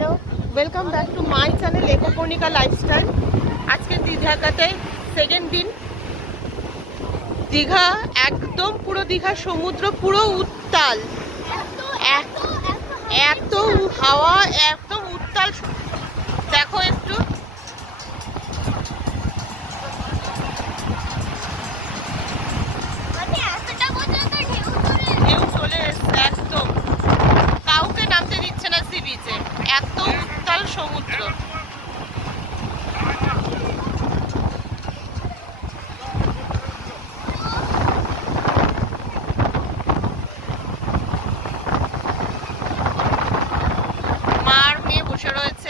Hello, welcome back to my channel Ekparnika lifestyle. আজকে দীঘাতে second দিন। দীঘা একদম পুরো দীঘা সমুদ্র পুরো উত্তাল, এত হাওয়া, একদম উত্তাল। দেখো একটু ঢেউ চলে এসছে, একদম কাউকে নামতে দিচ্ছে না সি বিচে, এত উত্তাল সমুদ্র। মার মেয়ে বসে রয়েছে,